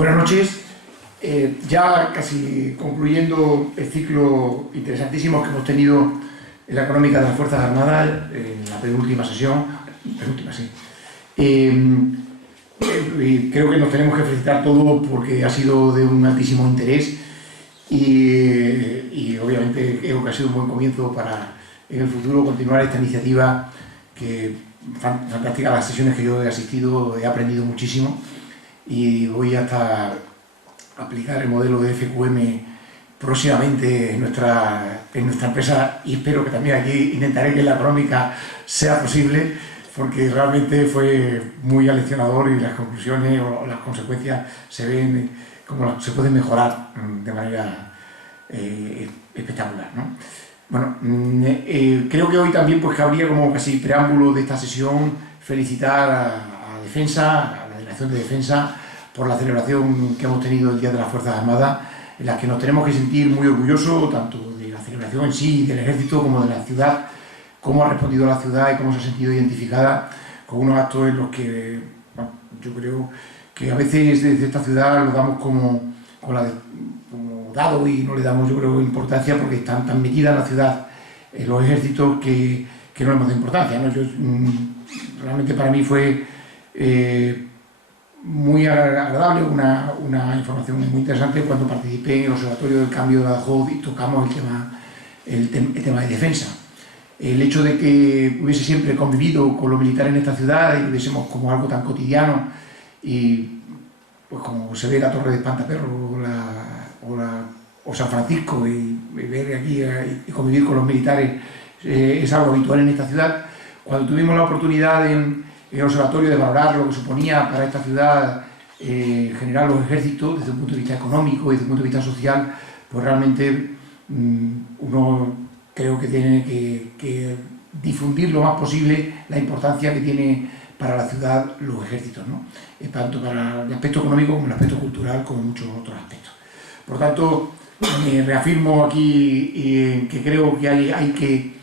Buenas noches. Ya casi concluyendo el ciclo interesantísimo que hemos tenido en la económica de las Fuerzas Armadas, en la penúltima sesión, y creo que nos tenemos que felicitar todos porque ha sido de un altísimo interés y obviamente creo que ha sido un buen comienzo para en el futuro continuar esta iniciativa que fantástica. Las sesiones que yo he asistido he aprendido muchísimo y voy hasta aplicar el modelo de FQM próximamente en nuestra empresa, y espero que también aquí intentaré que en la económica sea posible, porque realmente fue muy aleccionador y las conclusiones o las consecuencias se ven como se pueden mejorar de manera espectacular, ¿no? Bueno, creo que hoy también pues cabría como casi preámbulo de esta sesión felicitar a Defensa, a la Delegación de Defensa, por la celebración que hemos tenido el Día de las Fuerzas Armadas, en la que nos tenemos que sentir muy orgullosos, tanto de la celebración en sí, del Ejército, como de la ciudad, cómo ha respondido la ciudad y cómo se ha sentido identificada con unos actos en los que, bueno, yo creo que a veces desde esta ciudad lo damos como dado y no le damos, yo creo, importancia, porque están tan metidas en la ciudad los ejércitos que no le hemos dado importancia, ¿no? Realmente para mí fue muy agradable, una información muy interesante cuando participé en el Observatorio del Cambio de Badajoz y tocamos el tema de defensa. El hecho de que hubiese siempre convivido con los militares en esta ciudad y lo viésemos como algo tan cotidiano, y pues como se ve la Torre de Espantaperros o San Francisco, y ver aquí y convivir con los militares es algo habitual en esta ciudad. Cuando tuvimos la oportunidad en el observatorio de valorar lo que suponía para esta ciudad generar los ejércitos desde un punto de vista económico y desde un punto de vista social, pues realmente uno creo que tiene que difundir lo más posible la importancia que tiene para la ciudad los ejércitos, ¿no? Tanto para el aspecto económico como el aspecto cultural, como muchos otros aspectos. Por tanto, me reafirmo aquí que creo que hay que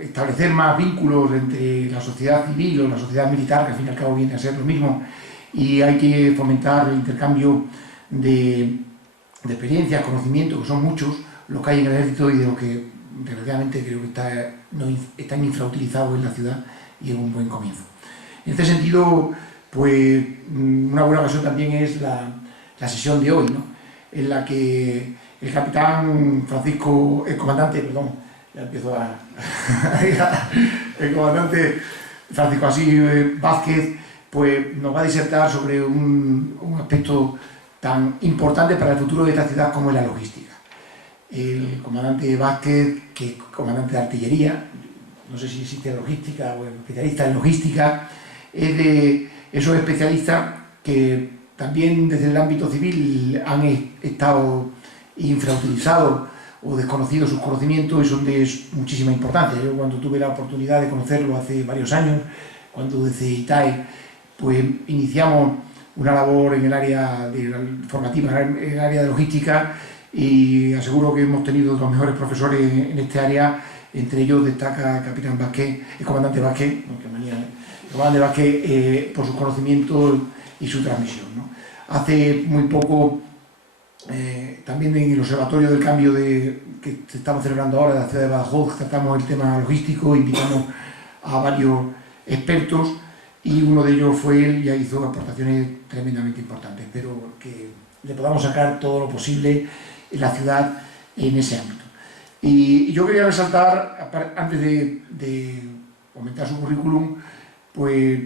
establecer más vínculos entre la sociedad civil o la sociedad militar, que al fin y al cabo viene a ser lo mismo, y hay que fomentar el intercambio de experiencias, conocimientos, que son muchos los que hay en el ejército y de los que desgraciadamente creo que están infrautilizados en la ciudad, y es un buen comienzo. En este sentido, pues una buena ocasión también es la sesión de hoy, ¿no? En la que el capitán Francisco, el comandante Francisco Asís Vázquez, pues nos va a disertar sobre un aspecto tan importante para el futuro de esta ciudad como es la logística. El comandante Vázquez, que es comandante de artillería, no sé si existe logística o especialista en logística, es de esos especialistas que también desde el ámbito civil han estado infrautilizados o desconocidos sus conocimientos y son de muchísima importancia. Yo, cuando tuve la oportunidad de conocerlo hace varios años, cuando desde ITAE pues iniciamos una labor en el área formativa, en el área de logística, y aseguro que hemos tenido los mejores profesores en este área. Entre ellos destaca el capitán Vázquez, el comandante Vázquez, por sus conocimientos y su transmisión, ¿no? Hace muy poco, también en el Observatorio del Cambio que estamos celebrando ahora de la ciudad de Badajoz, tratamos el tema logístico, invitamos a varios expertos y uno de ellos fue él, y hizo aportaciones tremendamente importantes. Espero que le podamos sacar todo lo posible en la ciudad en ese ámbito. Y yo quería resaltar, antes de comentar su currículum, pues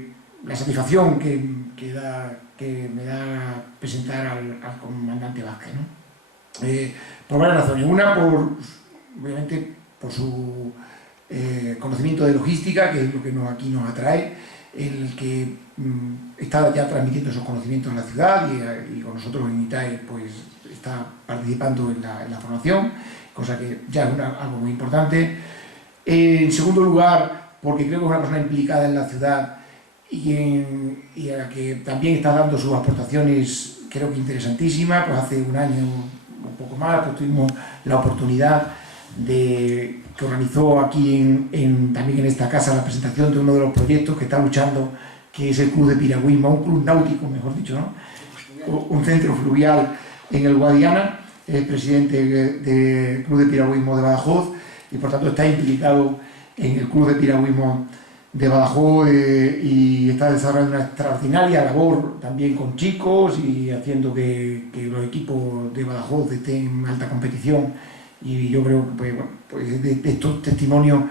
la satisfacción que me da presentar al comandante Vázquez, ¿no? Por varias razones. Una, obviamente, por su conocimiento de logística, que es lo que aquí nos atrae, en el que está ya transmitiendo esos conocimientos en la ciudad, y con nosotros en ITAE pues está participando en la formación, cosa que ya es algo muy importante. En segundo lugar, porque creo que es una persona implicada en la ciudad y a la que también está dando sus aportaciones, creo que interesantísimas. Pues hace un año, un poco más, pues tuvimos la oportunidad que organizó aquí también en esta casa la presentación de uno de los proyectos que está luchando, que es el Club de Piragüismo, un club náutico, mejor dicho, ¿no? un centro fluvial en el Guadiana, es presidente del Club de Piragüismo de Badajoz y por tanto está implicado en el Club de Piragüismo de Badajoz y está desarrollando una extraordinaria labor también con chicos y haciendo que los equipos de Badajoz estén en alta competición. Y yo creo que pues de estos testimonios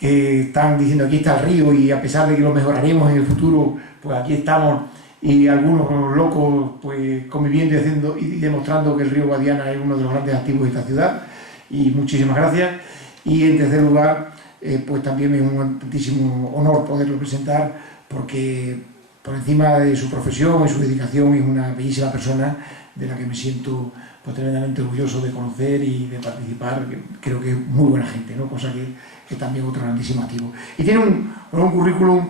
que están diciendo aquí está el río y a pesar de que lo mejoraremos en el futuro, pues aquí estamos y algunos locos pues conviviendo y haciendo y demostrando que el río Guadiana es uno de los grandes activos de esta ciudad. Y muchísimas gracias. Y en tercer lugar, pues también es un tantísimo honor poderlo presentar porque por encima de su profesión y su dedicación es una bellísima persona de la que me siento pues tremendamente orgulloso de conocer y de participar. Creo que es muy buena gente, ¿no? Cosa que también otro grandísimo activo. Y tiene un currículum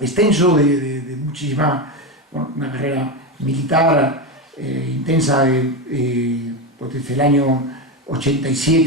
extenso de muchísima, bueno, una carrera militar intensa, pues desde el año 87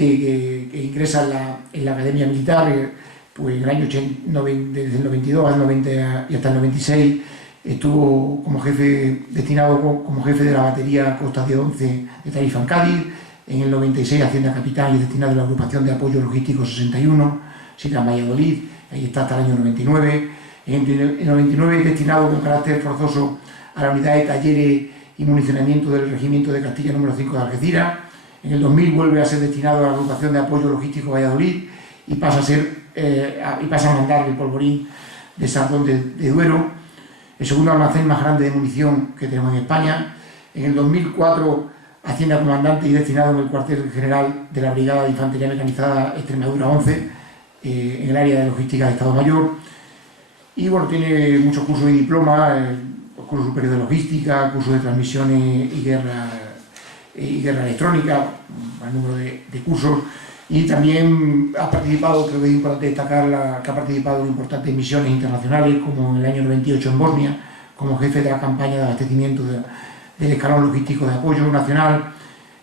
que ingresa en la Academia Militar, pues en el año desde el 92 al 90 y hasta el 96 estuvo como jefe, destinado como jefe de la batería Costa de 11 de Tarifa en Cádiz. En el 96 Hacienda Capitán y destinado a la agrupación de apoyo logístico 61, Sidra Valladolid, ahí está hasta el año 99. En el 99 destinado con carácter forzoso a la unidad de talleres y municionamiento del Regimiento de Castilla número 5 de Algeciras. En el 2000 vuelve a ser destinado a la agrupación de apoyo logístico Valladolid y pasa a mandar el polvorín de Sardón de Duero, el segundo almacén más grande de munición que tenemos en España. En el 2004 Hacienda Comandante y destinado en el cuartel general de la Brigada de Infantería Mecanizada Extremadura 11, en el área de logística de Estado Mayor. Y bueno, tiene muchos cursos y diplomas, cursos superiores de logística, cursos de transmisiones y guerra electrónica, un número de cursos. Y también ha participado, creo que es importante destacar, que ha participado en importantes misiones internacionales, como en el año 98 en Bosnia, como jefe de la campaña de abastecimiento del escalón logístico de apoyo nacional.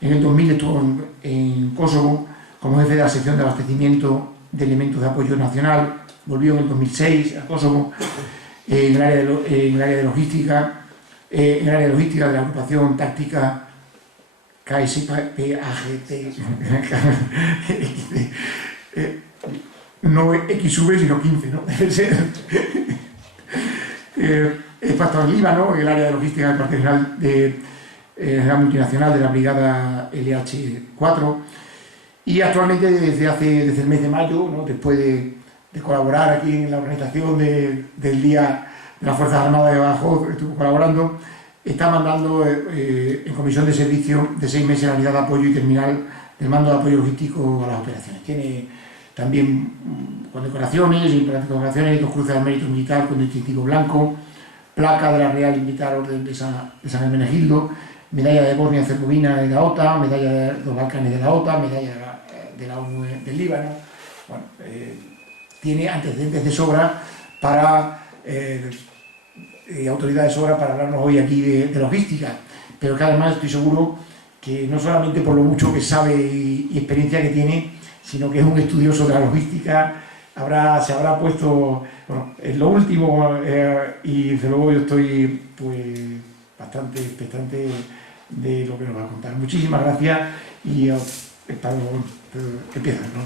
En el 2000 estuvo en Kosovo como jefe de la sección de abastecimiento de elementos de apoyo nacional. Volvió en el 2006 a Kosovo en el área de logística, de la agrupación táctica KSPAGT, no XV sino 15, ¿no? Debe ser. He pasado en Líbano, en el área de logística del cuartel general de la multinacional de la brigada LH4, y actualmente desde el mes de mayo, ¿no? Después de colaborar aquí en la organización del Día de las Fuerzas Armadas de Badajoz, estuvo colaborando, está mandando en comisión de servicio de 6 meses la unidad de apoyo y terminal del mando de apoyo logístico a las operaciones. Tiene también condecoraciones, importantes condecoraciones, 2 cruces al mérito militar con distintivo blanco, placa de la Real Militar Orden de San Hermenegildo, medalla de Bosnia-Herzegovina de la OTAN, medalla de los Balcanes de la OTAN, medalla de la ONU del Líbano. Bueno, tiene antecedentes de sobra para autoridad de sobra para hablarnos hoy aquí de logística, pero que además estoy seguro que no solamente por lo mucho que sabe y experiencia que tiene, sino que es un estudioso de la logística, se habrá puesto, bueno, en lo último, y desde luego yo estoy pues bastante expectante de lo que nos va a contar. Muchísimas gracias y empieza, ¿no?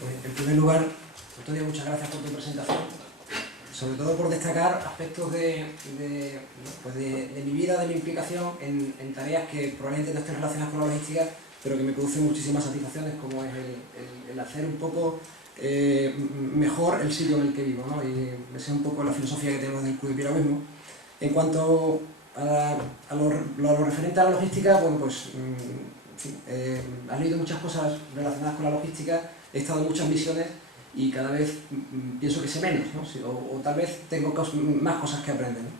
Pues, en primer lugar, Antonio, muchas gracias por tu presentación, sobre todo por destacar aspectos de mi vida, de mi implicación en tareas que probablemente no estén relacionadas con la logística, pero que me producen muchísimas satisfacciones, como es el hacer un poco mejor el sitio en el que vivo, ¿no? Y esa es un poco la filosofía que tenemos del Club de Piragüismo. En cuanto a lo referente a la logística, bueno, pues has leído muchas cosas relacionadas con la logística, he estado en muchas misiones y cada vez pienso que sé menos, ¿no? O tal vez tengo más cosas que aprender, ¿no?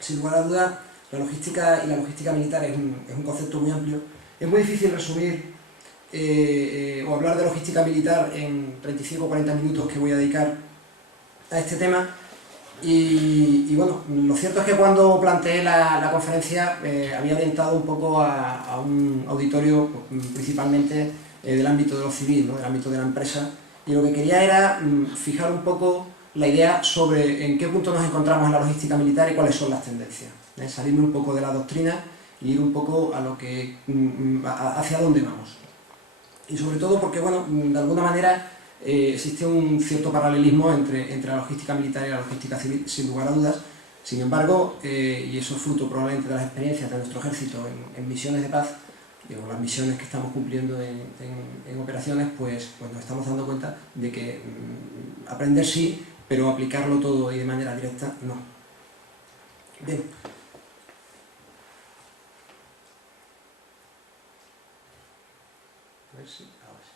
Sin lugar a dudas, la logística y la logística militar es un concepto muy amplio. Es muy difícil resumir o hablar de logística militar en 35 o 40 minutos que voy a dedicar a este tema. Y bueno, lo cierto es que cuando planteé la conferencia había orientado un poco a un auditorio principalmente del ámbito de lo civil, ¿no? Del ámbito de la empresa, y lo que quería era fijar un poco la idea sobre en qué punto nos encontramos en la logística militar y cuáles son las tendencias. Salirme un poco de la doctrina y ir un poco a lo que, hacia dónde vamos. Y sobre todo porque, bueno, de alguna manera existe un cierto paralelismo entre la logística militar y la logística civil, sin lugar a dudas. Sin embargo, y eso es fruto probablemente de las experiencias de nuestro ejército en misiones de paz, o las misiones que estamos cumpliendo en operaciones, pues nos estamos dando cuenta de que aprender sí, pero aplicarlo todo y de manera directa no. Bien. A ver si... ahora sí.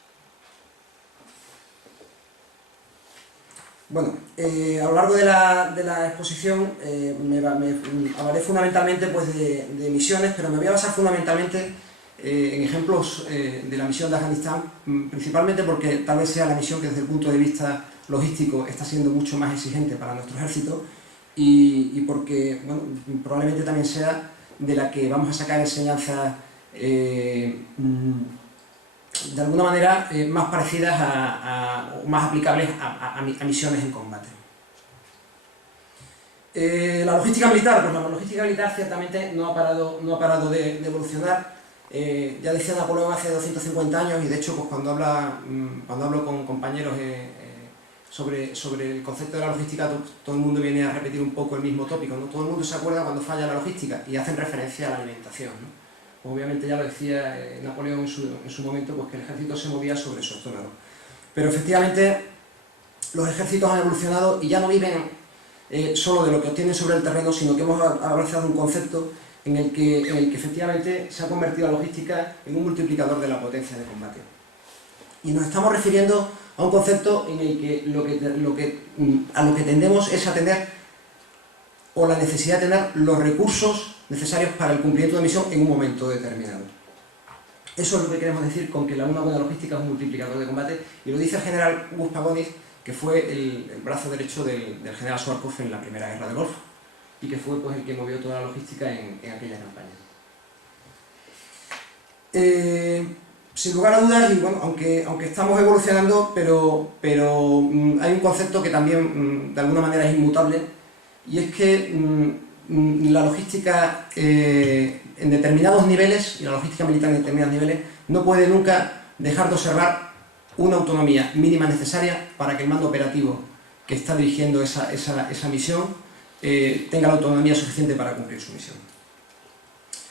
Bueno, a lo largo de la exposición me hablaré fundamentalmente pues, de misiones, pero me voy a basar fundamentalmente en ejemplos de la misión de Afganistán, principalmente porque tal vez sea la misión que desde el punto de vista logístico está siendo mucho más exigente para nuestro ejército y porque bueno, probablemente también sea de la que vamos a sacar enseñanzas de alguna manera más parecidas o más aplicables a misiones en combate. La logística militar, pues la logística militar ciertamente no ha parado de evolucionar. Ya decía Napoleón hace 250 años, y de hecho pues cuando hablo con compañeros sobre el concepto de la logística, todo el mundo viene a repetir un poco el mismo tópico, ¿no? Todo el mundo se acuerda cuando falla la logística y hacen referencia a la alimentación, ¿no? Obviamente ya lo decía Napoleón en su momento, pues que el ejército se movía sobre su estómago. Pero efectivamente los ejércitos han evolucionado y ya no viven solo de lo que obtienen sobre el terreno, sino que hemos abrazado un concepto en el que efectivamente se ha convertido la logística en un multiplicador de la potencia de combate. Y nos estamos refiriendo a un concepto en el que a lo que tendemos es a tener, o la necesidad de tener los recursos necesarios para el cumplimiento de misión en un momento determinado. Eso es lo que queremos decir con que una buena logística es un multiplicador de combate, y lo dice el general Gus Pagonis, que fue el brazo derecho del general Schwarzkopf en la Primera Guerra del Golfo, y que fue pues, el que movió toda la logística en aquella campaña. Sin lugar a dudas, y bueno, aunque estamos evolucionando, pero hay un concepto que también de alguna manera es inmutable, y es que la logística en determinados niveles, y la logística militar en determinados niveles, no puede nunca dejar de observar una autonomía mínima necesaria para que el mando operativo que está dirigiendo esa misión tenga la autonomía suficiente para cumplir su misión.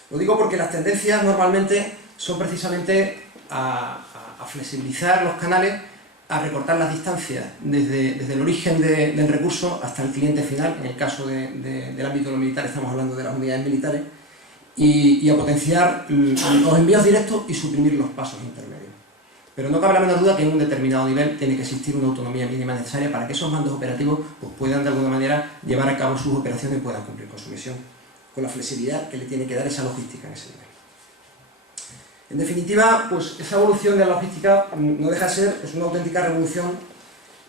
Lo digo porque las tendencias normalmente son precisamente a flexibilizar los canales, a recortar las distancias desde el origen del recurso hasta el cliente final. En el caso del ámbito de lo militar estamos hablando de las unidades militares, y a potenciar los envíos directos y suprimir los pasos intermedios. Pero no cabe la menor duda que en un determinado nivel tiene que existir una autonomía mínima necesaria para que esos mandos operativos pues, puedan de alguna manera llevar a cabo sus operaciones y puedan cumplir con su misión, con la flexibilidad que le tiene que dar esa logística en ese nivel. En definitiva, pues esa evolución de la logística no deja de ser pues, una auténtica revolución,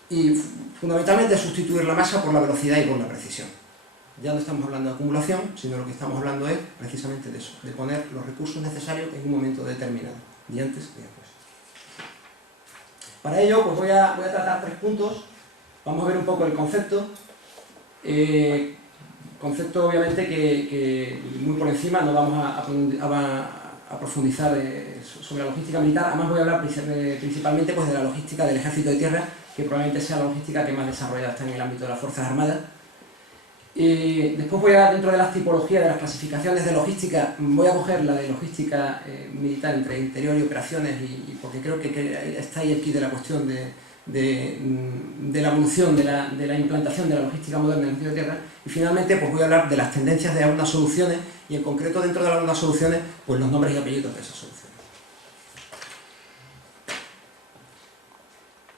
y fundamentalmente sustituir la masa por la velocidad y por la precisión. Ya no estamos hablando de acumulación, sino lo que estamos hablando es precisamente de eso, de poner los recursos necesarios en un momento determinado, ni antes ni después. Para ello pues voy a tratar 3 puntos. Vamos a ver un poco el concepto. Concepto obviamente que muy por encima no vamos a profundizar sobre la logística militar. Además voy a hablar principalmente pues, de la logística del ejército de tierra, que probablemente sea la logística que más desarrollada está en el ámbito de las Fuerzas Armadas. Después voy a, dentro de las tipologías, de las clasificaciones de logística, voy a coger la de logística militar entre interior y operaciones, y porque creo que está ahí el quid de la cuestión de la evolución, de la implantación de la logística moderna en el ejército de tierra. Y finalmente pues voy a hablar de las tendencias de algunas soluciones, y en concreto dentro de algunas soluciones, pues los nombres y apellidos de esas soluciones.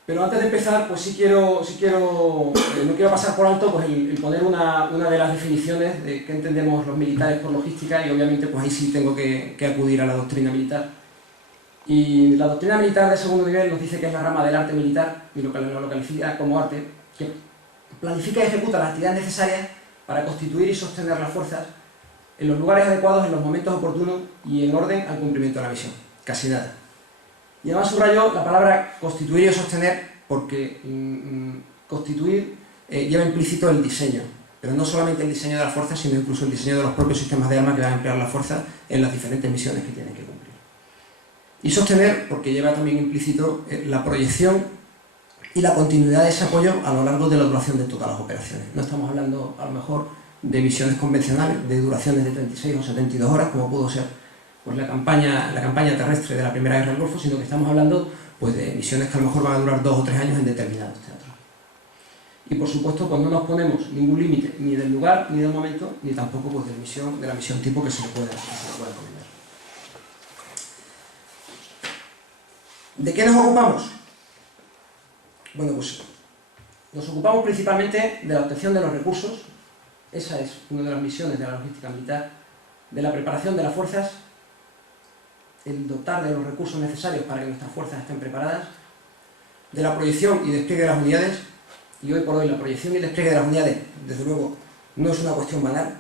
Pero antes de empezar, pues no quiero pasar por alto pues el poner una de las definiciones de qué entendemos los militares por logística, y obviamente pues ahí sí tengo que acudir a la doctrina militar. Y la doctrina militar de segundo nivel nos dice que es la rama del arte militar, y lo califica como arte, que planifica y ejecuta las actividades necesarias para constituir y sostener las fuerzas en los lugares adecuados, en los momentos oportunos y en orden al cumplimiento de la misión. Casi nada. Y además subrayo la palabra constituir y sostener, porque constituir lleva implícito el diseño, pero no solamente el diseño de la fuerza, sino incluso el diseño de los propios sistemas de armas que van a emplear la fuerza en las diferentes misiones que tienen que cumplir. Y sostener, porque lleva también implícito la proyección y la continuidad de ese apoyo a lo largo de la duración de todas las operaciones. No estamos hablando, a lo mejor, de misiones convencionales, de duraciones de 36 o 72 horas, como pudo ser pues, la campaña terrestre de la Primera Guerra del Golfo, sino que estamos hablando pues, de misiones que a lo mejor van a durar 2 o 3 años en determinados teatros. Y por supuesto, pues no nos ponemos ningún límite, ni del lugar, ni del momento, ni tampoco pues, de la misión tipo que se le pueda poner. ¿De qué nos ocupamos? Bueno, pues nos ocupamos principalmente de la obtención de los recursos. Esa es una de las misiones de la logística militar, de la preparación de las fuerzas, el dotar de los recursos necesarios para que nuestras fuerzas estén preparadas, de la proyección y despliegue de las unidades, y hoy por hoy la proyección y el despliegue de las unidades, desde luego, no es una cuestión banal.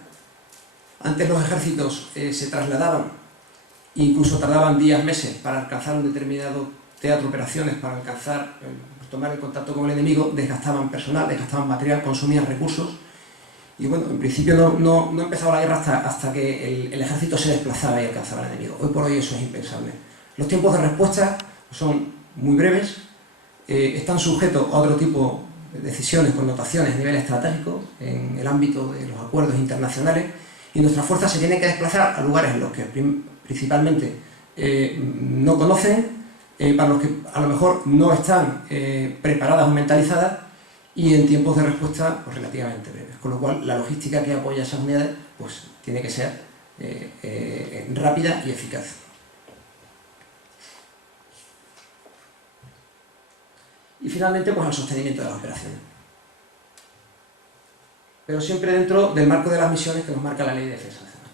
Antes los ejércitos se trasladaban, e incluso tardaban días, meses, para alcanzar un determinado teatro de operaciones, para alcanzar, tomar el contacto con el enemigo, desgastaban personal, desgastaban material, consumían recursos, y bueno, en principio no empezaba la guerra hasta que el ejército se desplazaba y alcanzaba al enemigo. Hoy por hoy eso es impensable. Los tiempos de respuesta son muy breves, están sujetos a otro tipo de decisiones, connotaciones a nivel estratégico, en el ámbito de los acuerdos internacionales, y nuestras fuerzas se tienen que desplazar a lugares en los que principalmente no conocen, para los que a lo mejor no están preparadas o mentalizadas, y en tiempos de respuesta pues, relativamente breves. Con lo cual, la logística que apoya esas unidades pues, tiene que ser rápida y eficaz. Y finalmente, pues el sostenimiento de las operaciones. Pero siempre dentro del marco de las misiones que nos marca la Ley de Defensa Nacional.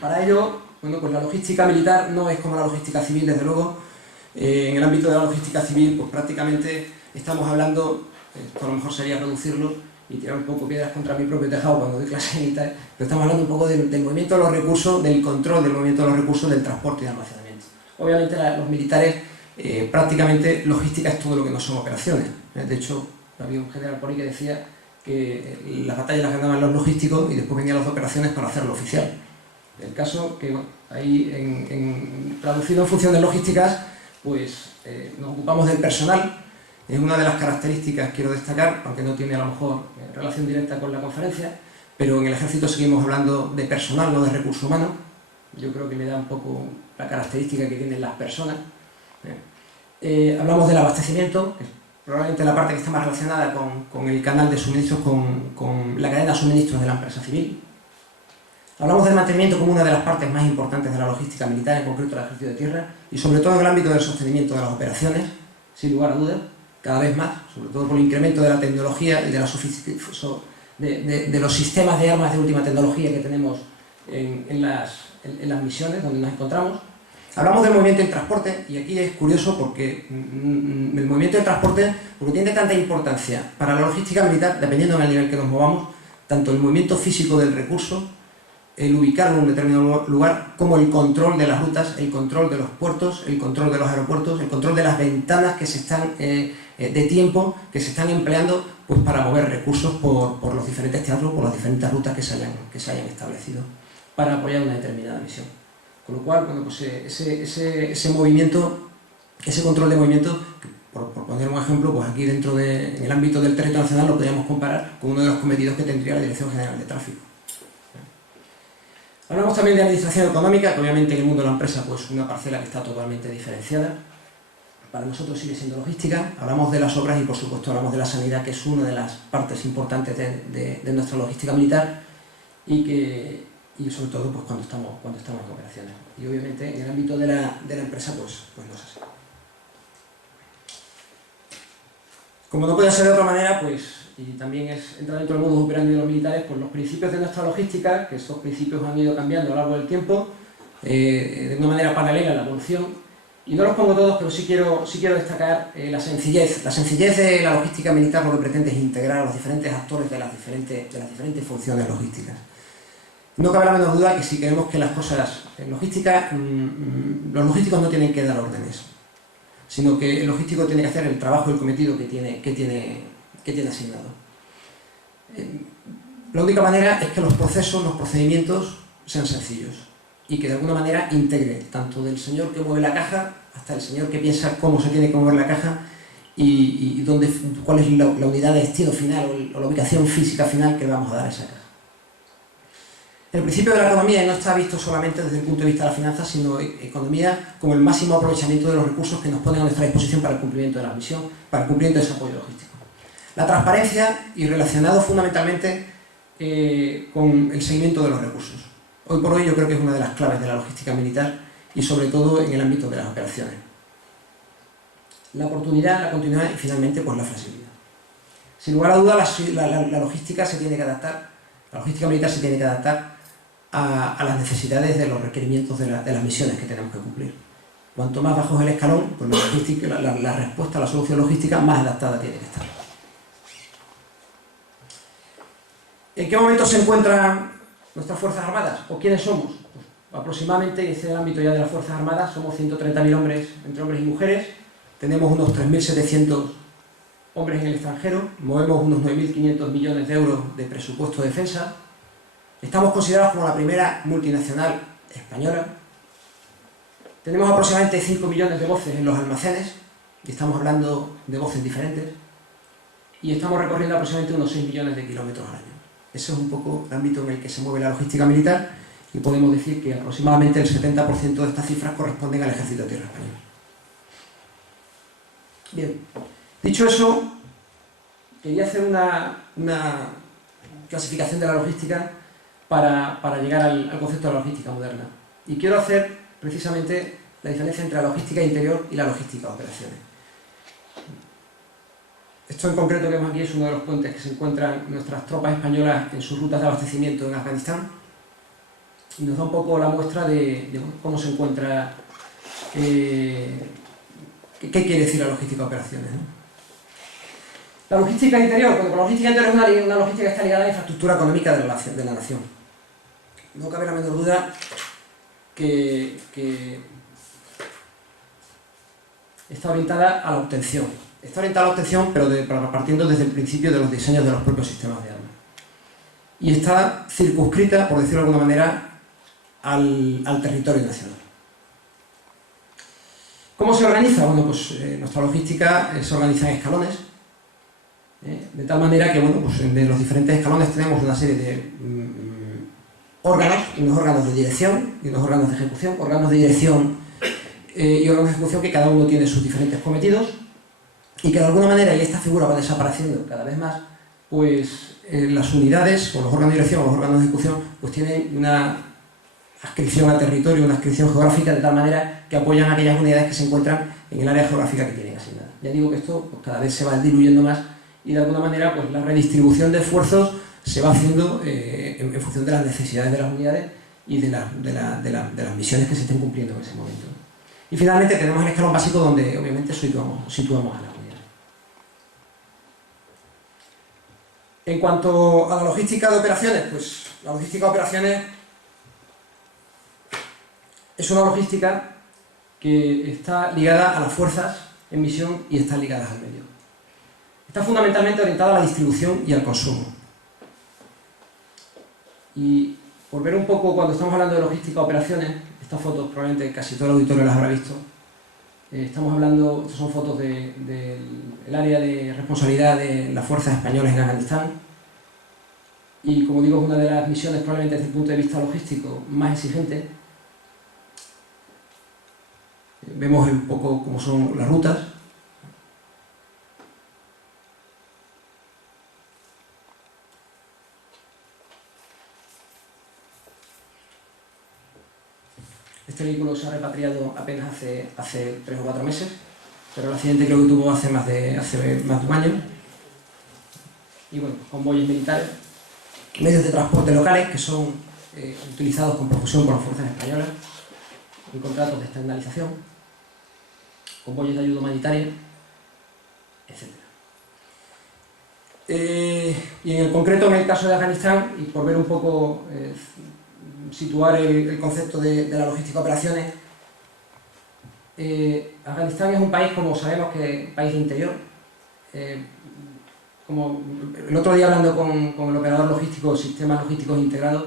Para ello, bueno, pues la logística militar no es como la logística civil, desde luego. En el ámbito de la logística civil, pues prácticamente estamos hablando, esto a lo mejor sería reducirlo y tirar un poco piedras contra mi propio tejado cuando doy clase militar, pero estamos hablando un poco del movimiento de los recursos, del control del movimiento de los recursos, del transporte y almacenamiento. Obviamente los militares, prácticamente logística es todo lo que no son operaciones. De hecho, había un general por ahí que decía que las batallas las ganaban los logísticos y después venían las operaciones para hacerlo oficial. El caso que, bueno, ahí traducido en función de logísticas, pues nos ocupamos del personal. Es una de las características, quiero destacar, aunque no tiene a lo mejor relación directa con la conferencia, pero en el ejército seguimos hablando de personal, no de recursos humanos. Yo creo que le da un poco la característica que tienen las personas. Hablamos del abastecimiento, que es probablemente la parte que está más relacionada con el canal de suministros, con la cadena de suministros de la empresa civil. Hablamos del mantenimiento como una de las partes más importantes de la logística militar, en concreto el ejército de tierra, y sobre todo en el ámbito del sostenimiento de las operaciones, sin lugar a dudas, cada vez más, sobre todo por el incremento de la tecnología y de los sistemas de armas de última tecnología que tenemos en las misiones donde nos encontramos. Hablamos del movimiento en transporte, y aquí es curioso porque el movimiento de transporte, porque tiene tanta importancia para la logística militar, dependiendo del nivel que nos movamos, tanto el movimiento físico del recurso, el ubicarlo en un determinado lugar, como el control de las rutas, el control de los puertos, el control de los aeropuertos, el control de las ventanas que se están, de tiempo que se están empleando pues, para mover recursos por los diferentes teatros, por las diferentes rutas que se hayan establecido para apoyar una determinada misión. Con lo cual, bueno, pues ese movimiento, ese control de movimiento, por poner un ejemplo, pues aquí dentro en el ámbito del territorio nacional lo podríamos comparar con uno de los cometidos que tendría la Dirección General de Tráfico. Hablamos también de administración económica, que obviamente en el mundo de la empresa pues una parcela que está totalmente diferenciada. Para nosotros sigue siendo logística. Hablamos de las obras y por supuesto hablamos de la sanidad, que es una de las partes importantes de nuestra logística militar y sobre todo pues, cuando estamos en operaciones. Y obviamente en el ámbito de la empresa pues no es así. Como no puede ser de otra manera, pues y también entra dentro del modus operandi de los militares, pues los principios de nuestra logística, que esos principios han ido cambiando a lo largo del tiempo, de una manera paralela a la evolución, y no los pongo todos, pero sí quiero destacar la sencillez. La sencillez de la logística militar lo que pretende es integrar a los diferentes actores de las diferentes funciones logísticas. No cabe la menor duda que si queremos que las cosas en logística, los logísticos no tienen que dar órdenes, sino que el logístico tiene que hacer el trabajo y el cometido que tiene tiene asignado. La única manera es que los procesos, los procedimientos sean sencillos y que de alguna manera integre tanto del señor que mueve la caja hasta el señor que piensa cómo se tiene que mover la caja y cuál es la unidad de destino final o la ubicación física final que le vamos a dar a esa caja. El principio de la economía no está visto solamente desde el punto de vista de la finanza, sino economía como el máximo aprovechamiento de los recursos que nos ponen a nuestra disposición para el cumplimiento de la misión, para el cumplimiento de ese apoyo logístico. La transparencia y relacionado fundamentalmente con el seguimiento de los recursos. Hoy por hoy yo creo que es una de las claves de la logística militar y sobre todo en el ámbito de las operaciones. La oportunidad, la continuidad y finalmente pues la flexibilidad. Sin lugar a dudas la logística se tiene que adaptar, la logística militar se tiene que adaptar a las necesidades de los requerimientos de las misiones que tenemos que cumplir. Cuanto más bajo es el escalón, pues la respuesta a la solución logística más adaptada tiene que estar. ¿En qué momento se encuentran nuestras Fuerzas Armadas? ¿O quiénes somos? Pues aproximadamente, en este ámbito ya de las Fuerzas Armadas, somos 130.000 hombres, entre hombres y mujeres, tenemos unos 3.700 hombres en el extranjero, movemos unos 9.500 millones de euros de presupuesto de defensa, estamos considerados como la primera multinacional española, tenemos aproximadamente 5 millones de voces en los almacenes, y estamos hablando de voces diferentes, y estamos recorriendo aproximadamente unos 6 millones de kilómetros al año. Ese es un poco el ámbito en el que se mueve la logística militar y podemos decir que aproximadamente el 70% de estas cifras corresponden al Ejército de Tierra Español. Bien, dicho eso, quería hacer una clasificación de la logística para llegar al concepto de la logística moderna. Y quiero hacer precisamente la diferencia entre la logística interior y la logística de operaciones. Esto en concreto que vemos aquí es uno de los puentes que se encuentran nuestras tropas españolas en sus rutas de abastecimiento en Afganistán y nos da un poco la muestra de cómo se encuentra, qué quiere decir la logística de operaciones, ¿no? La logística interior, cuando la logística interior es una logística que está ligada a la infraestructura económica de la nación. No cabe la menor duda que está orientada a la obtención. Está orientada a la obtención, pero partiendo desde el principio de los diseños de los propios sistemas de armas. Y está circunscrita, por decirlo de alguna manera, al territorio nacional. ¿Cómo se organiza? Bueno, pues nuestra logística se organiza en escalones, de tal manera que, bueno, pues de los diferentes escalones tenemos una serie de órganos, unos órganos de dirección y unos órganos de ejecución, órganos de dirección y órganos de ejecución que cada uno tiene sus diferentes cometidos y que de alguna manera, y esta figura va desapareciendo cada vez más, pues las unidades, o los órganos de dirección o los órganos de ejecución, pues tienen una adscripción al territorio, una adscripción geográfica de tal manera que apoyan a aquellas unidades que se encuentran en el área geográfica que tienen asignada. Ya digo que esto pues, cada vez se va diluyendo más y de alguna manera pues la redistribución de esfuerzos se va haciendo en función de las necesidades de las unidades y de las misiones que se estén cumpliendo en ese momento. Y finalmente tenemos el escalón básico donde obviamente situamos a las unidades. En cuanto a la logística de operaciones, pues la logística de operaciones es una logística que está ligada a las fuerzas en misión y está ligada al medio. Está fundamentalmente orientada a la distribución y al consumo. Y por ver un poco, cuando estamos hablando de logística de operaciones, estas fotos probablemente casi todo el auditorio las habrá visto, estamos hablando, estas son fotos del área de responsabilidad de las fuerzas españolas en Afganistán y como digo es una de las misiones probablemente desde el punto de vista logístico más exigente. Vemos un poco cómo son las rutas. Este vehículo se ha repatriado apenas hace 3 o 4 meses, pero el accidente creo que tuvo hace más de un año. Y bueno, convoyes militares, medios de transporte locales que son utilizados con profusión por las fuerzas españolas en contratos de externalización, convoyes de ayuda humanitaria, etc. Y en el concreto, en el caso de Afganistán, y por ver un poco, situar el concepto de la logística de operaciones, Afganistán es un país, como sabemos, que es un país de interior, como el otro día hablando con el operador logístico, sistemas logísticos integrados,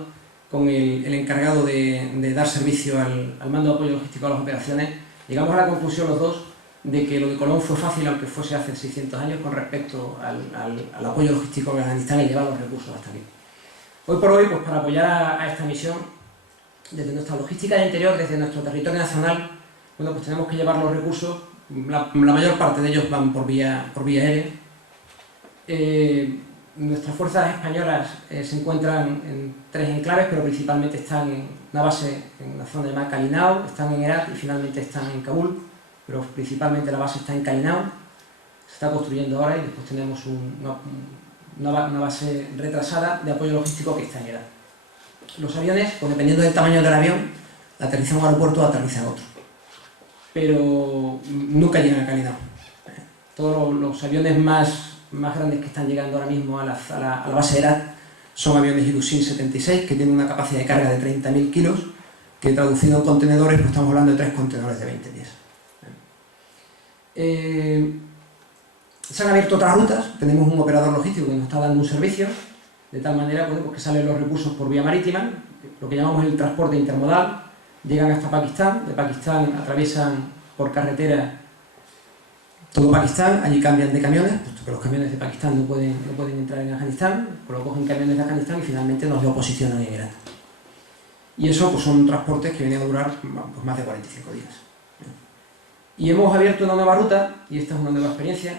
con el encargado de dar servicio al mando de apoyo logístico a las operaciones, llegamos a la conclusión los dos de que lo de Colón fue fácil, aunque fuese hace 600 años, con respecto al apoyo logístico en Afganistán y llevar los recursos hasta aquí. Hoy por hoy, pues para apoyar a esta misión, desde nuestra logística de interior, desde nuestro territorio nacional, bueno, pues tenemos que llevar los recursos, la mayor parte de ellos van por vía aérea. Nuestras fuerzas españolas se encuentran en 3 enclaves, pero principalmente están en una base en una zona llamada Kalinao, están en Herat y finalmente están en Kabul, pero principalmente la base está en Kalinao, se está construyendo ahora y después tenemos una base retrasada de apoyo logístico que está en Herat. Los aviones, pues dependiendo del tamaño del avión, aterrizan en un aeropuerto o aterrizan en otro, pero nunca llegan a Kalinao. Todos los aviones más grandes que están llegando ahora mismo a la base de Herat son aviones Ilyushin 76, que tienen una capacidad de carga de 30.000 kilos, que traducido en contenedores, pues estamos hablando de 3 contenedores de 20 pies. Se han abierto otras rutas, tenemos un operador logístico que nos está dando un servicio, de tal manera pues que salen los recursos por vía marítima, lo que llamamos el transporte intermodal, llegan hasta Pakistán, de Pakistán atraviesan por carretera todo Pakistán, allí cambian de camiones, puesto que los camiones de Pakistán no pueden entrar en Afganistán, pues lo cogen camiones de Afganistán y finalmente nos lo posicionan en Herat. Y eso pues son transportes que vienen a durar pues, más de 45 días. Y hemos abierto una nueva ruta, y esta es una nueva experiencia,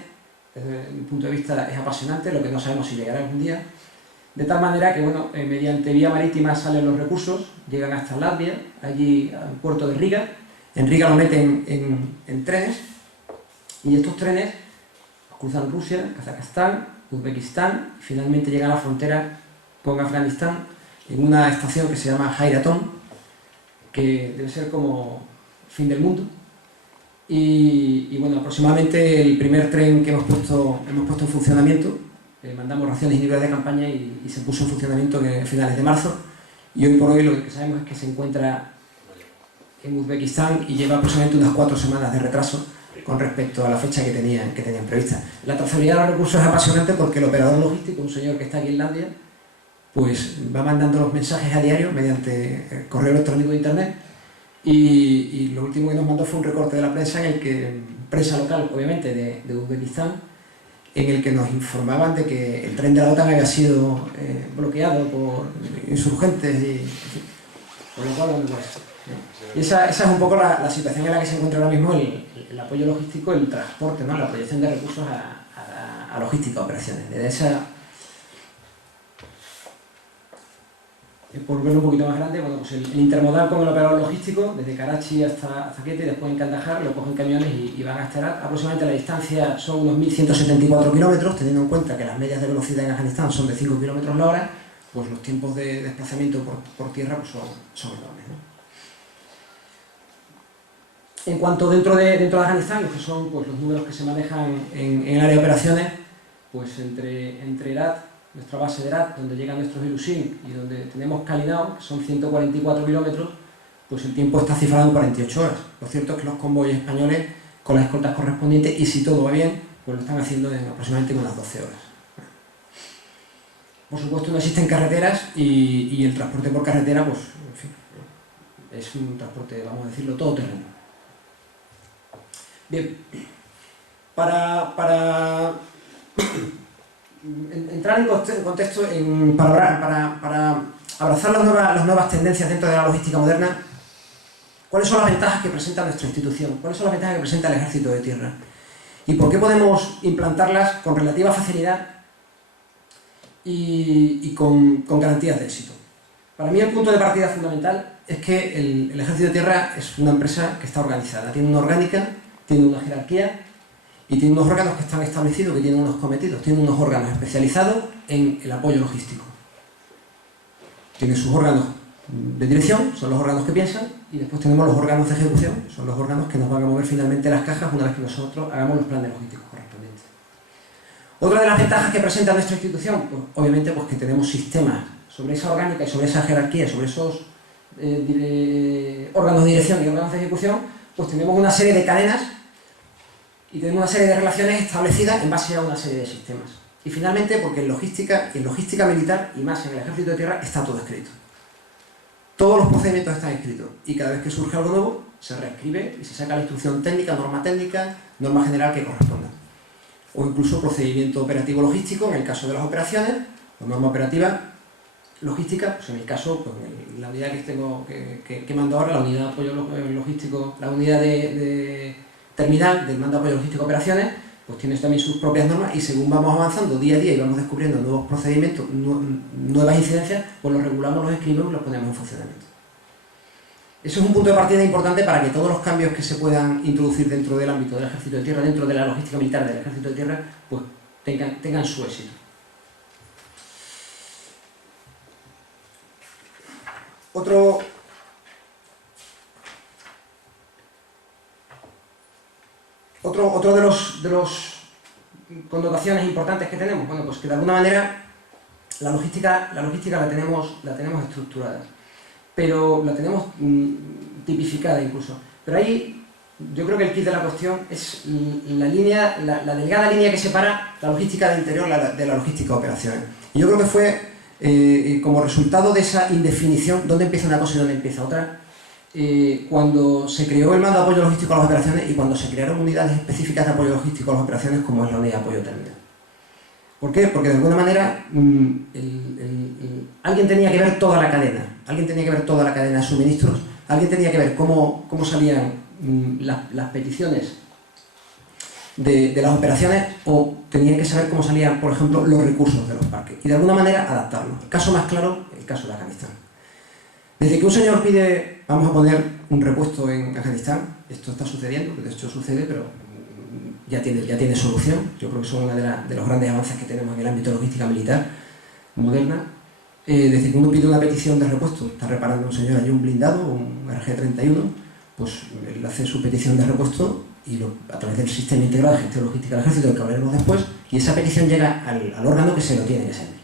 desde mi punto de vista es apasionante, lo que no sabemos si llegará algún día, de tal manera que bueno, mediante vía marítima salen los recursos, llegan hasta Latvia, allí al puerto de Riga, en Riga lo meten en trenes, y estos trenes cruzan Rusia, Kazajstán, Uzbekistán, y finalmente llegan a la frontera con Afganistán, en una estación que se llama Hayratón, que debe ser como fin del mundo. Y bueno, aproximadamente el primer tren que hemos puesto en funcionamiento, mandamos raciones y libros de campaña y se puso en funcionamiento a finales de marzo, y hoy por hoy lo que sabemos es que se encuentra en Uzbekistán y lleva aproximadamente unas 4 semanas de retraso con respecto a la fecha que tenían prevista. La trazabilidad de los recursos es apasionante porque el operador logístico, un señor que está aquí en Landia, pues va mandando los mensajes a diario mediante correo electrónico de internet, y lo último que nos mandó fue un recorte de la prensa, en el que, prensa local obviamente de Uzbekistán, en el que nos informaban de que el tren de la OTAN había sido bloqueado por insurgentes, y por lo cual pues, y esa es un poco la situación en la que se encuentra ahora mismo el apoyo logístico, el transporte, ¿no? La proyección de recursos a logística, a operaciones. Desde esa, por verlo un poquito más grande, bueno, pues el intermodal con el operador logístico, desde Karachi hasta Quetta y después en Kandahar, lo cogen camiones y van hasta Herat. Aproximadamente la distancia son unos 1.174 kilómetros, teniendo en cuenta que las medias de velocidad en Afganistán son de 5 kilómetros la hora, pues los tiempos de desplazamiento por tierra pues son enormes, ¿no? En cuanto dentro de Afganistán, estos son pues, los números que se manejan en el área de operaciones, pues entre Herat, nuestra base de Herat, donde llegan nuestros Ilyushin, y donde tenemos Kalinao, que son 144 kilómetros, pues el tiempo está cifrado en 48 horas. Lo cierto es que los convoyes españoles, con las escoltas correspondientes, y si todo va bien, pues lo están haciendo en aproximadamente unas 12 horas. Por supuesto no existen carreteras, y el transporte por carretera, pues, en fin, es un transporte, vamos a decirlo, todoterreno. Bien, para entrar en contexto, para abrazar las nuevas tendencias dentro de la logística moderna, ¿cuáles son las ventajas que presenta nuestra institución? ¿Cuáles son las ventajas que presenta el Ejército de Tierra? ¿Y por qué podemos implantarlas con relativa facilidad y con garantías de éxito? Para mí el punto de partida fundamental es que el Ejército de Tierra es una empresa que está organizada, tiene una orgánica, tiene una jerarquía y tiene unos órganos que están establecidos, que tienen unos cometidos, tiene unos órganos especializados en el apoyo logístico. Tiene sus órganos de dirección, son los órganos que piensan, y después tenemos los órganos de ejecución, son los órganos que nos van a mover finalmente las cajas una vez que nosotros hagamos los planes logísticos correspondientes. Otra de las ventajas que presenta nuestra institución, pues, obviamente pues, que tenemos sistemas sobre esa orgánica y sobre esa jerarquía, sobre esos órganos de dirección y órganos de ejecución, pues tenemos una serie de cadenas y tenemos una serie de relaciones establecidas en base a una serie de sistemas. Y finalmente, porque en logística militar, y más en el ejército de tierra, está todo escrito. Todos los procedimientos están escritos, y cada vez que surge algo nuevo, se reescribe y se saca la instrucción técnica, norma general que corresponda. O incluso procedimiento operativo logístico, en el caso de las operaciones, o norma operativa logística, pues en el caso, pues la unidad que mando ahora, la unidad de apoyo logístico, la unidad de terminal del mando de apoyo logístico operaciones, pues tiene también sus propias normas, y según vamos avanzando día a día y vamos descubriendo nuevos procedimientos, nuevas incidencias, pues los regulamos, los escribimos y los ponemos en funcionamiento. Eso es un punto de partida importante para que todos los cambios que se puedan introducir dentro del ámbito del ejército de tierra, dentro de la logística militar del ejército de tierra, pues tengan su éxito. Otro de los connotaciones importantes que tenemos, bueno, pues que de alguna manera la logística la tenemos estructurada, pero la tenemos tipificada incluso. Pero ahí yo creo que el kit de la cuestión es la delgada línea que separa la logística de interior de la logística de operaciones. Y yo creo que fue como resultado de esa indefinición, dónde empieza una cosa y dónde empieza otra, cuando se creó el mando de apoyo logístico a las operaciones y cuando se crearon unidades específicas de apoyo logístico a las operaciones, como es la unidad de apoyo terminal. ¿Por qué? Porque de alguna manera alguien tenía que ver toda la cadena, de suministros, alguien tenía que ver cómo salían las peticiones de las operaciones, o tenía que saber cómo salían, por ejemplo, los recursos de los parques, y de alguna manera adaptarlos. El caso más claro, el caso de Afganistán. Desde que un señor pide, vamos a poner un repuesto en Afganistán, esto está sucediendo, de hecho sucede, pero ya tiene solución. Yo creo que son uno de los grandes avances que tenemos en el ámbito de logística militar moderna. Desde que uno pide una petición de repuesto, está reparando un señor allí un blindado, un RG-31, pues él hace su petición de repuesto y a través del sistema integrado de gestión logística del ejército, del que hablaremos después, y esa petición llega al órgano que se lo tiene que servir.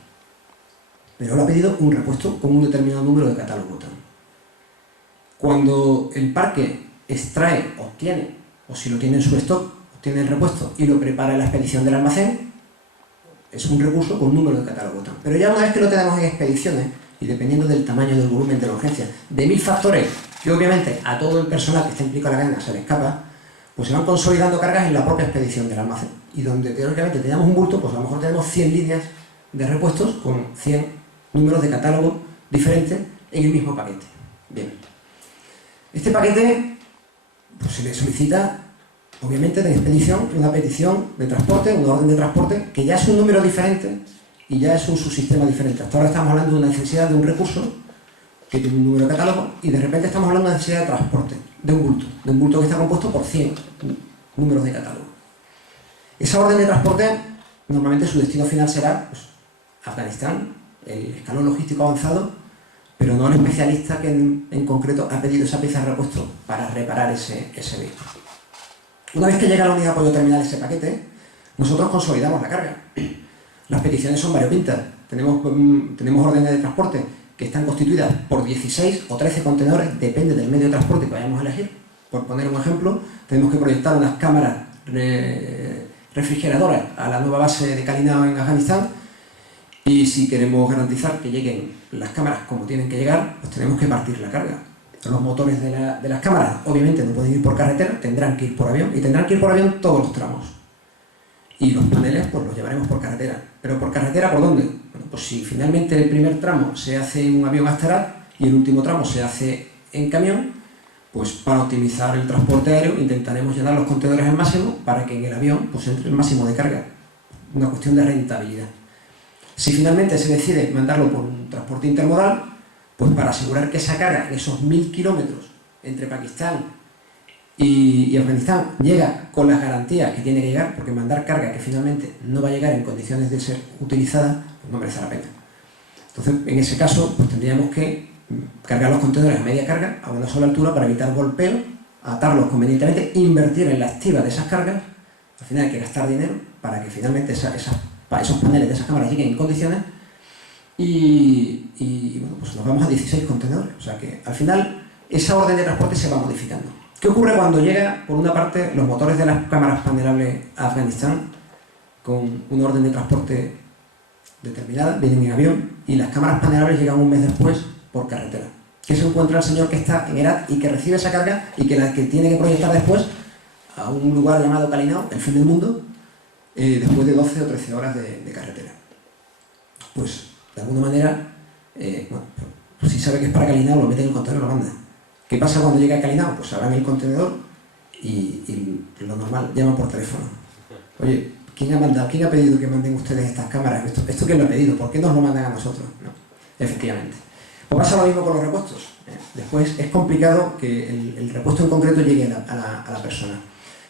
Pero él ha pedido un repuesto con un determinado número de catálogo TAN. Cuando el parque extrae, obtiene, o si lo tiene en su stock, obtiene el repuesto y lo prepara en la expedición del almacén, es un recurso con número de catálogo TAN. Pero ya una vez que lo tenemos en expediciones, y dependiendo del tamaño del volumen de la urgencia, de 1000 factores, que obviamente a todo el personal que está implicado en la cadena se le escapa, pues se van consolidando cargas en la propia expedición del almacén. Y donde teóricamente teníamos un bulto, pues a lo mejor tenemos 100 líneas de repuestos con 100 números de catálogo diferentes en el mismo paquete. Bien. Este paquete, pues se le solicita, obviamente, de expedición, una petición de transporte, una orden de transporte, que ya es un número diferente y ya es un subsistema diferente. Hasta ahora estamos hablando de una necesidad de un recurso que tiene un número de catálogo, y de repente estamos hablando de una necesidad de transporte, de un bulto que está compuesto por 100 números de catálogo. Esa orden de transporte, normalmente su destino final será, pues, Afganistán, el escalón logístico avanzado, pero no el especialista que en concreto ha pedido esa pieza de repuesto para reparar ese vehículo. Una vez que llega a la unidad de apoyo terminal ese paquete, nosotros consolidamos la carga. Las peticiones son variopintas. Tenemos órdenes de transporte que están constituidas por 16 o 13 contenedores, depende del medio de transporte que vayamos a elegir. Por poner un ejemplo, tenemos que proyectar unas cámaras refrigeradoras a la nueva base de Kalinao en Afganistán, y si queremos garantizar que lleguen las cámaras como tienen que llegar, pues tenemos que partir la carga. Los motores de las cámaras obviamente no pueden ir por carretera, tendrán que ir por avión, y tendrán que ir por avión todos los tramos. Y los paneles pues los llevaremos por carretera. ¿Pero por carretera por dónde? Bueno, pues si finalmente el primer tramo se hace en un avión Astarat y el último tramo se hace en camión, pues para optimizar el transporte aéreo intentaremos llenar los contenedores al máximo para que en el avión pues entre el máximo de carga. Una cuestión de rentabilidad. Si finalmente se decide mandarlo por un transporte intermodal, pues para asegurar que esa carga, esos 1000 kilómetros entre Pakistán y Afganistán, llega con las garantías que tiene que llegar, porque mandar carga que finalmente no va a llegar en condiciones de ser utilizada, pues no merece la pena. Entonces, en ese caso, pues tendríamos que cargar los contenedores a media carga, a una sola altura, para evitar golpeo, atarlos convenientemente, invertir en la activa de esas cargas. Al final hay que gastar dinero para que finalmente esos paneles de esas cámaras lleguen en condiciones, y bueno, pues nos vamos a 16 contenedores. O sea que al final esa orden de transporte se va modificando. ¿Qué ocurre cuando llega, por una parte, los motores de las cámaras panelables a Afganistán? con una orden de transporte determinada, vienen en avión, y las cámaras panelables llegan un mes después por carretera. ¿Qué se encuentra el señor que está en Herat y que recibe esa carga y que la que tiene que proyectar después a un lugar llamado Calinao, el fin del mundo, después de 12 o 13 horas de carretera? Pues, de alguna manera, bueno, si sabe que es para Calinao, lo mete en el contenedor y lo manda. ¿Qué pasa cuando llega a Calinao? Pues abran el contenedor y lo normal, llaman por teléfono. Oye, ¿quién ha mandado? ¿Quién ha pedido que manden ustedes estas cámaras? ¿Esto quién lo ha pedido? ¿Por qué nos lo mandan a nosotros? No, efectivamente. Pues pasa lo mismo con los repuestos. Después es complicado que el repuesto en concreto llegue a la persona.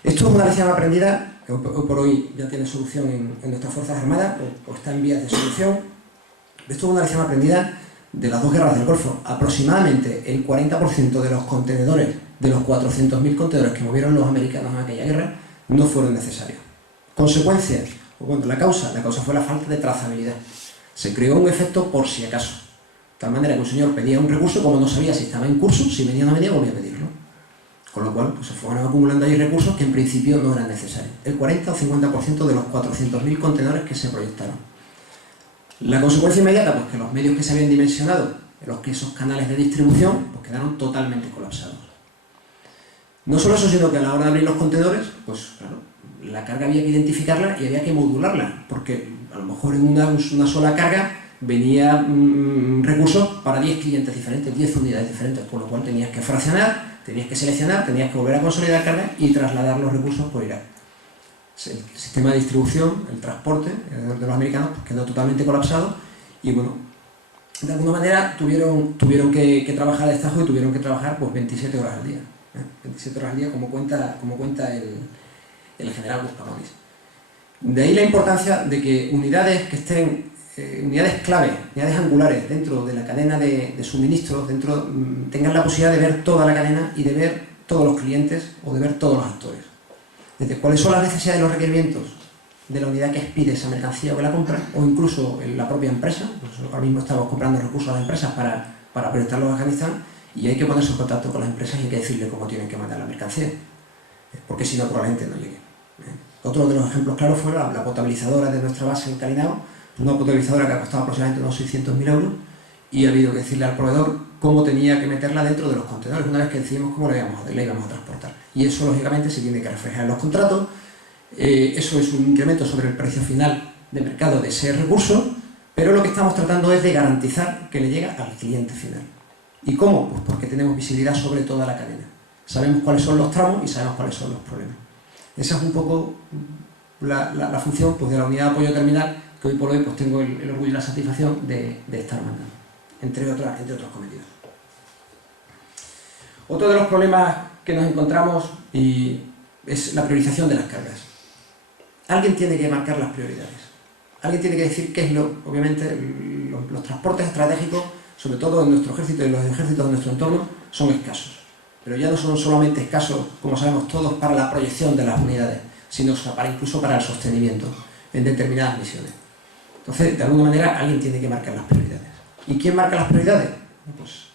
Esto es una lección aprendida que hoy por hoy ya tiene solución en nuestras Fuerzas Armadas, o está en vías de solución. Esto es una lección aprendida de las dos guerras del Golfo. Aproximadamente el 40% de los contenedores, de los 400.000 contenedores que movieron los americanos en aquella guerra, no fueron necesarios. ¿Consecuencias? Bueno, la causa fue la falta de trazabilidad. Se creó un efecto por si acaso. De tal manera que un señor pedía un recurso, como no sabía si estaba en curso, si venía o no venía, volvía a pedirlo. Con lo cual, pues se fueron acumulando ahí recursos que en principio no eran necesarios. El 40 o 50% de los 400.000 contenedores que se proyectaron. La consecuencia inmediata, pues que los medios que se habían dimensionado, esos canales de distribución, pues quedaron totalmente colapsados. No solo eso, sino que a la hora de abrir los contenedores, pues claro, la carga había que identificarla y había que modularla, porque a lo mejor en una sola carga venía recursos para 10 clientes diferentes, 10 unidades diferentes, con lo cual tenías que fraccionar, tenías que seleccionar, tenías que volver a consolidar carga y trasladar los recursos por Irak. El sistema de distribución, el transporte de los americanos, pues quedó totalmente colapsado y bueno, de alguna manera tuvieron que trabajar a destajo y tuvieron que trabajar pues 27 horas al día. 27 horas al día, como cuenta el general Buscamonis. De ahí la importancia de que unidades que estén, unidades clave, unidades angulares dentro de la cadena de suministro, tengan la posibilidad de ver toda la cadena y de ver todos los clientes o de ver todos los actores. Desde cuáles son las necesidades y los requerimientos de la unidad que expide esa mercancía o que la compra, o incluso en la propia empresa. Pues ahora mismo estamos comprando recursos a las empresas para proyectarlos a Afganistán, y hay que ponerse en contacto con las empresas y hay que decirles cómo tienen que mandar la mercancía, porque si no probablemente no llegue. Otro de los ejemplos claros fue la potabilizadora de nuestra base en Calinao, una potabilizadora que ha costado aproximadamente unos 600.000 euros, y ha habido que decirle al proveedor cómo tenía que meterla dentro de los contenedores una vez que decidimos cómo la íbamos a transportar. Y eso lógicamente se tiene que reflejar en los contratos. Eso es un incremento sobre el precio final de mercado de ese recurso, pero lo que estamos tratando es de garantizar que le llega al cliente final. ¿Y cómo? Pues porque tenemos visibilidad sobre toda la cadena. Sabemos cuáles son los tramos y sabemos cuáles son los problemas. Esa es un poco la función pues, de la unidad de apoyo terminal, que hoy por hoy pues, tengo el orgullo y la satisfacción de estar mandando, entre otros cometidos. Otro de los problemas que nos encontramos es la priorización de las cargas. Alguien tiene que marcar las prioridades. Alguien tiene que decir qué es obviamente, los transportes estratégicos, sobre todo en nuestro ejército y en los ejércitos de nuestro entorno, son escasos. Pero ya no son solamente escasos, como sabemos todos, para la proyección de las unidades, sino incluso para el sostenimiento en determinadas misiones. Entonces, de alguna manera, alguien tiene que marcar las prioridades. ¿Y quién marca las prioridades? Pues,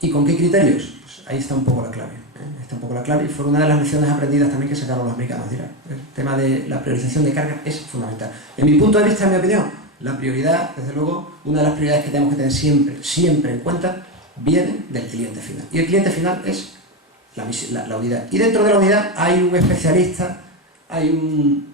¿y con qué criterios? Pues ahí está un poco la clave. Está un poco la clave, y fue una de las lecciones aprendidas también que sacaron los americanos. El tema de la priorización de cargas es fundamental. En mi punto de vista, en mi opinión, la prioridad, desde luego, una de las prioridades que tenemos que tener siempre en cuenta, viene del cliente final. Y el cliente final es la unidad. Y dentro de la unidad hay un especialista,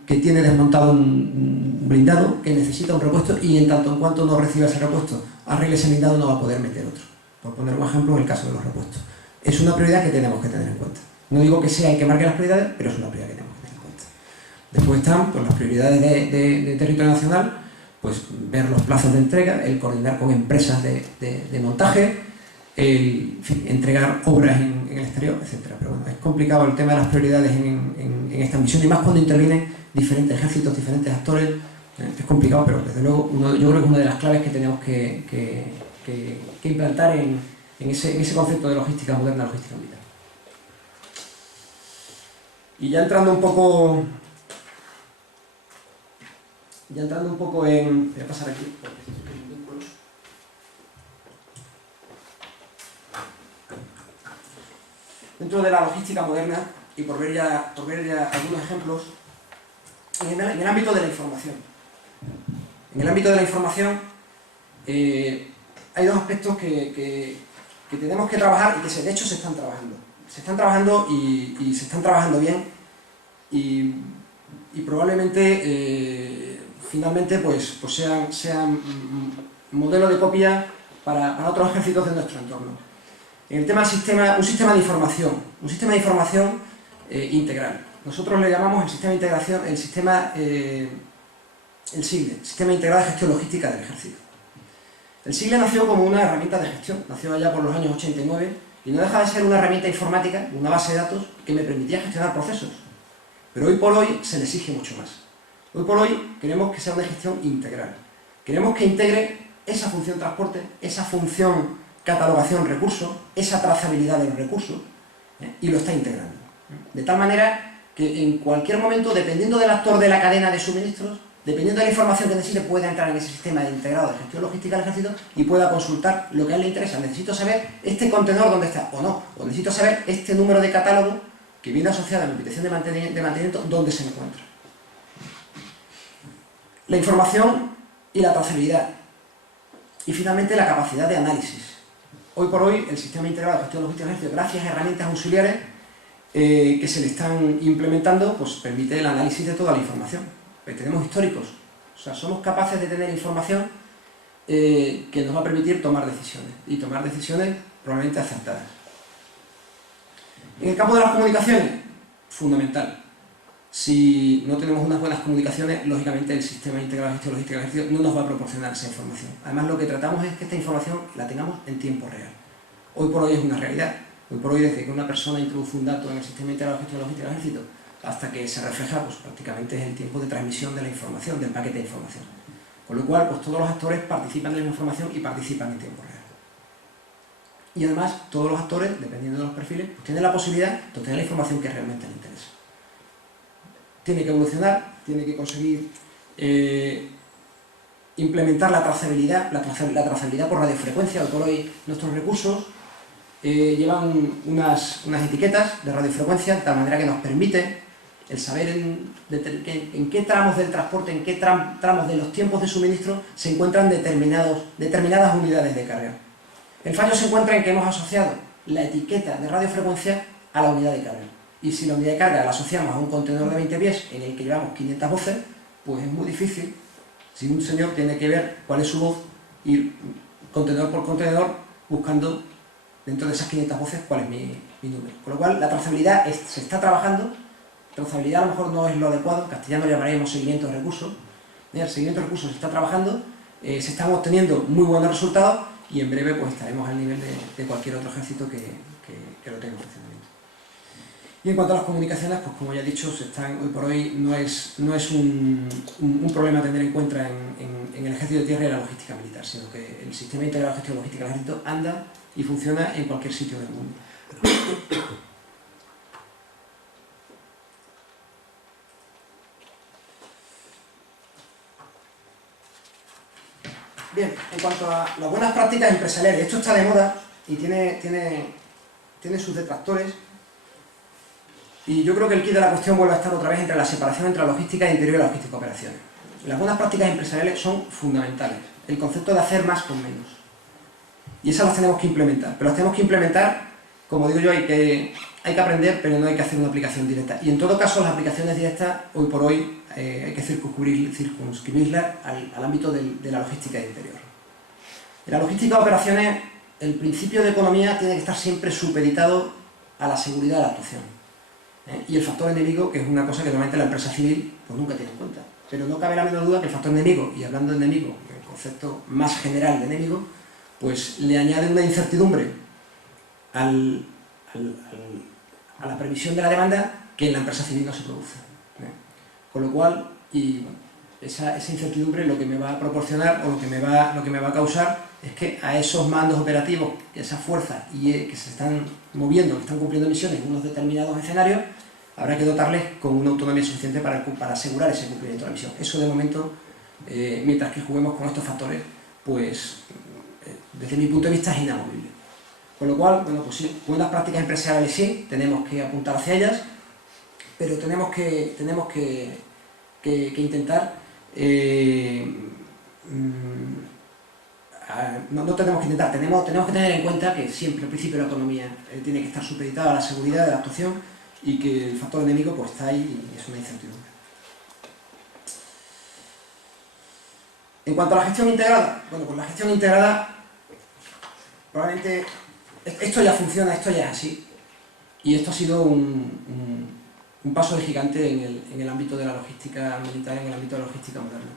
que tiene desmontado un blindado, que necesita un repuesto, y en tanto en cuanto no reciba ese repuesto, arregle ese blindado, no va a poder meter otro. Por poner un ejemplo en el caso de los repuestos. Es una prioridad que tenemos que tener en cuenta. No digo que sea el que marque las prioridades, pero es una prioridad que tenemos que tener en cuenta. Después están pues, las prioridades de territorio nacional, pues ver los plazos de entrega, el coordinar con empresas de montaje, entregar obras en el exterior, etc. Pero bueno, es complicado el tema de las prioridades en esta misión, y más cuando intervienen diferentes ejércitos, diferentes actores. Es complicado, pero desde luego yo creo que es una de las claves que tenemos que implantar en ese concepto de logística moderna, logística militar. Y ya entrando un poco en... Voy a pasar aquí, porque estoy en vínculos. Dentro de la logística moderna, y por ver ya algunos ejemplos, en el ámbito de la información. En el ámbito de la información hay dos aspectos que tenemos que trabajar y que de hecho se están trabajando. Se están trabajando y se están trabajando bien y probablemente finalmente pues sean modelo de copia para otros ejércitos de nuestro entorno. En el tema del sistema, un sistema de información integral. Nosotros le llamamos el sistema de integración, el SIGLE, Sistema Integrado de Gestión Logística del Ejército. El SIGLE nació como una herramienta de gestión, nació allá por los años 89 y no deja de ser una herramienta informática, una base de datos que me permitía gestionar procesos. Pero hoy por hoy se le exige mucho más. Hoy por hoy queremos que sea una gestión integral. Queremos que integre esa función transporte, esa función catalogación recursos, esa trazabilidad de los recursos, y lo está integrando. De tal manera que en cualquier momento, dependiendo del actor de la cadena de suministros, dependiendo de la información que necesite, pueda entrar en ese sistema integrado de gestión logística del ejército y pueda consultar lo que a él le interesa. Necesito saber este contenedor dónde está o no, o necesito saber este número de catálogo que viene asociado a mi petición de mantenimiento dónde se encuentra. La información y la trazabilidad. Y finalmente la capacidad de análisis. Hoy por hoy el sistema integrado de gestión logística del ejército, gracias a herramientas auxiliares que se le están implementando, pues permite el análisis de toda la información. Tenemos históricos, o sea, somos capaces de tener información que nos va a permitir tomar decisiones, y tomar decisiones probablemente acertadas. En el campo de las comunicaciones, fundamental. Si no tenemos unas buenas comunicaciones, lógicamente el sistema integrado de gestión logística del ejército no nos va a proporcionar esa información. Además, lo que tratamos es que esta información la tengamos en tiempo real. Hoy por hoy es una realidad. Hoy por hoy, desde que una persona introduce un dato en el sistema integrado de gestión logística del ejército hasta que se refleja, pues prácticamente es el tiempo de transmisión de la información, del paquete de información. Con lo cual, pues todos los actores participan de la información y participan en tiempo real. Y además, todos los actores, dependiendo de los perfiles, pues tienen la posibilidad de obtener la información que realmente les interesa. Tiene que evolucionar, tiene que conseguir implementar la trazabilidad por radiofrecuencia. Hoy por hoy nuestros recursos llevan unas etiquetas de radiofrecuencia, de tal manera que nos permite el saber en qué tramos del transporte, en qué tramos de los tiempos de suministro se encuentran determinadas unidades de carga. El fallo se encuentra en que hemos asociado la etiqueta de radiofrecuencia a la unidad de carga. Y si la unidad de carga la asociamos a un contenedor de 20 pies en el que llevamos 500 voces, pues es muy difícil, si un señor tiene que ver cuál es su voz, ir contenedor por contenedor buscando dentro de esas 500 voces cuál es mi número. Con lo cual la trazabilidad se está trabajando. Trazabilidad a lo mejor no es lo adecuado, en castellano llamaríamos seguimiento de recursos. El seguimiento de recursos se está trabajando, se están obteniendo muy buenos resultados y en breve pues estaremos al nivel de cualquier otro ejército que lo tenga en funcionamiento. Y en cuanto a las comunicaciones, pues como ya he dicho, hoy por hoy no es un problema a tener en cuenta en el ejército de tierra y la logística militar, sino que el sistema integrado de gestión logística del ejército anda y funciona en cualquier sitio del mundo. Bien, en cuanto a las buenas prácticas empresariales, esto está de moda y tiene sus detractores. Y yo creo que el quid de la cuestión vuelve a estar otra vez entre la separación entre la logística interior y la logística operaciones. Las buenas prácticas empresariales son fundamentales. El concepto de hacer más con menos. Y esas las tenemos que implementar. Pero las tenemos que implementar, como digo yo, hay que aprender, pero no hay que hacer una aplicación directa. Y en todo caso, las aplicaciones directas, hoy por hoy, hay que circunscribirlas al ámbito de la logística interior. En la logística de operaciones, el principio de economía tiene que estar siempre supeditado a la seguridad de la actuación. Y el factor enemigo, que es una cosa que normalmente la empresa civil pues nunca tiene en cuenta. Pero no cabe la menor duda que el factor enemigo, y hablando de enemigo, el concepto más general de enemigo, pues le añade una incertidumbre a la previsión de la demanda que en la empresa civil no se produce. Con lo cual, esa incertidumbre lo que me va a proporcionar o lo que me va a causar es que a esos mandos operativos, esas fuerzas que se están moviendo, que están cumpliendo misiones en unos determinados escenarios, habrá que dotarles con una autonomía suficiente para asegurar ese cumplimiento de la misión. Eso de momento, mientras que juguemos con estos factores, pues desde mi punto de vista es inamovible. Con lo cual, bueno, pues sí, buenas prácticas empresariales sí, tenemos que apuntar hacia ellas, pero tenemos que que intentar. No tenemos que intentar, tenemos que tener en cuenta que siempre el principio de la autonomía tiene que estar supeditado a la seguridad de la actuación y que el factor enemigo pues está ahí y es una incertidumbre. En cuanto a la gestión integrada, bueno, pues la gestión integrada probablemente esto ya funciona, esto ya es así y esto ha sido un paso de gigante en el ámbito de la logística militar, en el ámbito de la logística moderna.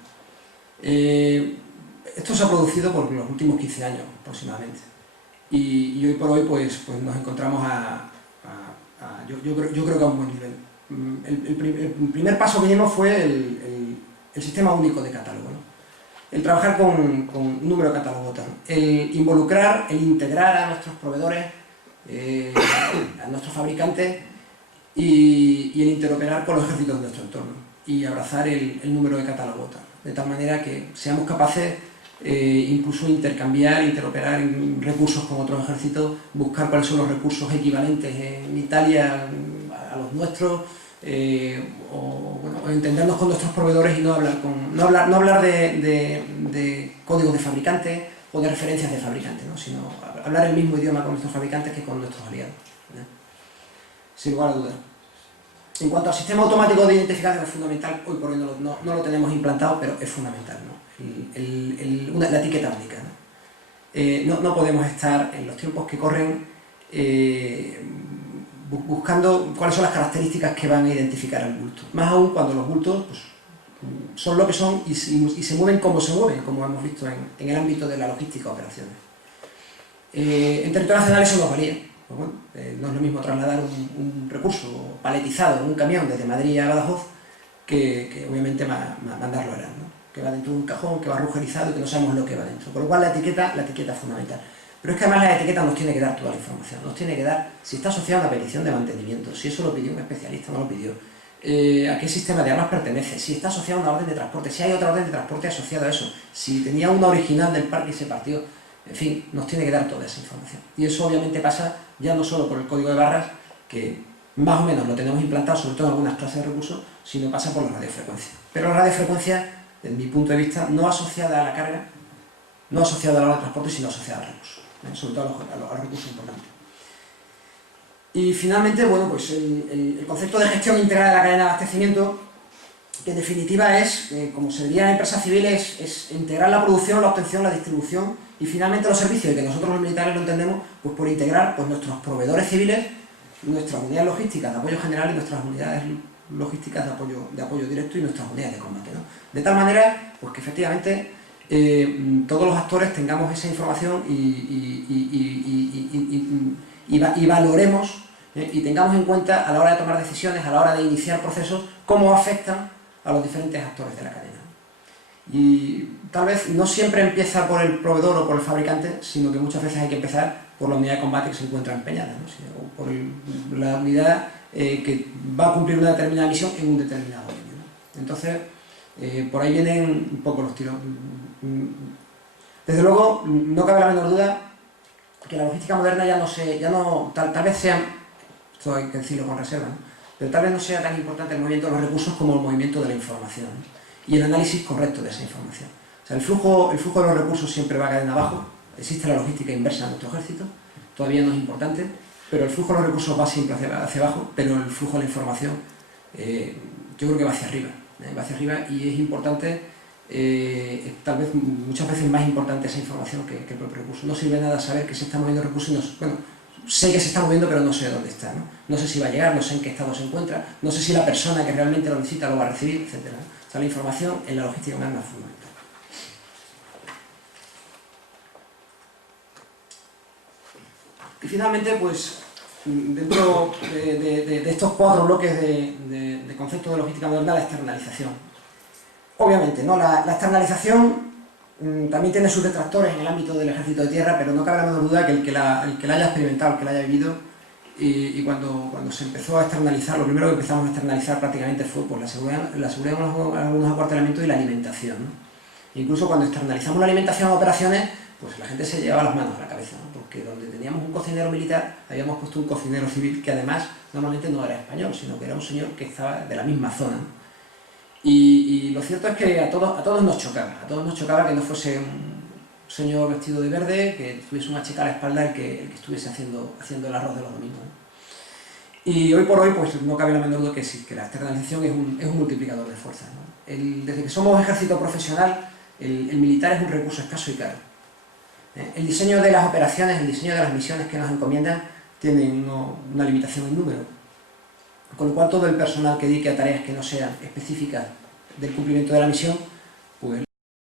Esto se ha producido por los últimos 15 años aproximadamente y hoy por hoy pues nos encontramos yo creo que a un buen nivel. El primer paso que dimos fue el sistema único de catálogo, ¿no? El trabajar con un número de catálogo, el involucrar, el integrar a nuestros proveedores, a nuestros fabricantes y el interoperar con los ejércitos de nuestro entorno y abrazar el número de catálogo, de tal manera que seamos capaces incluso intercambiar, interoperar en recursos con otros ejércitos, buscar cuáles son los recursos equivalentes en Italia a los nuestros, o entendernos con nuestros proveedores y no hablar de códigos de fabricantes o de referencias de fabricantes, ¿no? Sino hablar el mismo idioma con nuestros fabricantes que con nuestros aliados, ¿no? Sin lugar a dudas. En cuanto al sistema automático de identificación, es fundamental, hoy por hoy no lo tenemos implantado, pero es fundamental, ¿no? La etiqueta única, ¿no? No podemos estar en los tiempos que corren buscando cuáles son las características que van a identificar al bulto, más aún cuando los bultos pues, son lo que son y se mueven, como hemos visto en el ámbito de la logística de operaciones. En territorio nacional eso nos valía. Pues bueno, no es lo mismo trasladar un recurso paletizado en un camión desde Madrid a Badajoz que obviamente mandarlo a Arán, ¿no? Que va dentro de un cajón, que va rugerizado y que no sabemos lo que va dentro. Por lo cual la etiqueta es fundamental. Pero es que además la etiqueta nos tiene que dar toda la información, nos tiene que dar si está asociada a una petición de mantenimiento, si eso lo pidió un especialista o no lo pidió, a qué sistema de armas pertenece, si está asociada a una orden de transporte, si hay otra orden de transporte asociada a eso, si tenía una original del parque y se partió, en fin, nos tiene que dar toda esa información. Y eso obviamente pasa ya no solo por el código de barras, que más o menos lo tenemos implantado, sobre todo en algunas clases de recursos, sino pasa por la radiofrecuencia. Pero la radiofrecuencia, desde mi punto de vista, no asociada a la carga, no asociada a la hora de transporte, sino asociada al recurso, sobre todo a los recursos importantes. Y finalmente, bueno, pues el concepto de gestión integrada de la cadena de abastecimiento, que en definitiva es, como se diría en empresas civiles, es integrar la producción, la obtención, la distribución y finalmente los servicios, y que nosotros los militares lo entendemos pues por integrar pues, nuestros proveedores civiles, nuestras unidades logísticas de apoyo general y nuestras unidades logísticas de apoyo directo y nuestras unidades de combate, ¿no? De tal manera pues, que efectivamente todos los actores tengamos esa información y valoremos y tengamos en cuenta a la hora de tomar decisiones, a la hora de iniciar procesos, cómo afectan a los diferentes actores de la cadena. Y tal vez no siempre empieza por el proveedor o por el fabricante, sino que muchas veces hay que empezar por la unidad de combate que se encuentra empeñada, ¿no? O por la unidad que va a cumplir una determinada misión en un determinado año, ¿no? Entonces, por ahí vienen un poco los tiros. Desde luego, no cabe la menor duda que la logística moderna tal vez sea, esto hay que decirlo con reserva, ¿no? Pero tal vez no sea tan importante el movimiento de los recursos como el movimiento de la información, ¿no? Y el análisis correcto de esa información. O sea, el flujo de los recursos siempre va cadena abajo, existe la logística inversa en nuestro ejército, todavía no es importante, pero el flujo de los recursos va siempre hacia abajo, pero el flujo de la información yo creo que va hacia arriba y es importante, tal vez muchas veces más importante esa información que el propio recurso. No sirve nada saber que se está moviendo recursos, bueno, sé que se está moviendo pero no sé dónde está, ¿no? No sé si va a llegar, no sé en qué estado se encuentra, no sé si la persona que realmente lo necesita lo va a recibir, etc. O sea, la información en la logística moderna es fundamental. Y finalmente, pues, dentro de estos 4 bloques de conceptos de logística moderna, la externalización. Obviamente, ¿no? La externalización también tiene sus detractores en el ámbito del ejército de tierra, pero no cabe la menor duda que el que la haya experimentado, el que la haya vivido, y cuando se empezó a externalizar, lo primero que empezamos a externalizar prácticamente fue pues, la seguridad en algunos acuartelamientos y la alimentación, ¿no? Incluso cuando externalizamos la alimentación a operaciones, pues la gente se llevaba las manos a la cabeza, ¿no? Porque donde teníamos un cocinero militar, habíamos puesto un cocinero civil que además normalmente no era español, sino que era un señor que estaba de la misma zona, ¿no? Y lo cierto es que a todos nos chocaba que no fuese un señor vestido de verde, que tuviese una chica a la espalda el que estuviese haciendo el arroz de los domingos, ¿no? Y hoy por hoy pues no cabe la menor duda que sí, que la externalización es un multiplicador de fuerzas, ¿no? Desde que somos ejército profesional, el militar es un recurso escaso y caro. El diseño de las operaciones, el diseño de las misiones que nos encomiendan tienen una limitación en número, con lo cual todo el personal que dedique a tareas que no sean específicas del cumplimiento de la misión, pues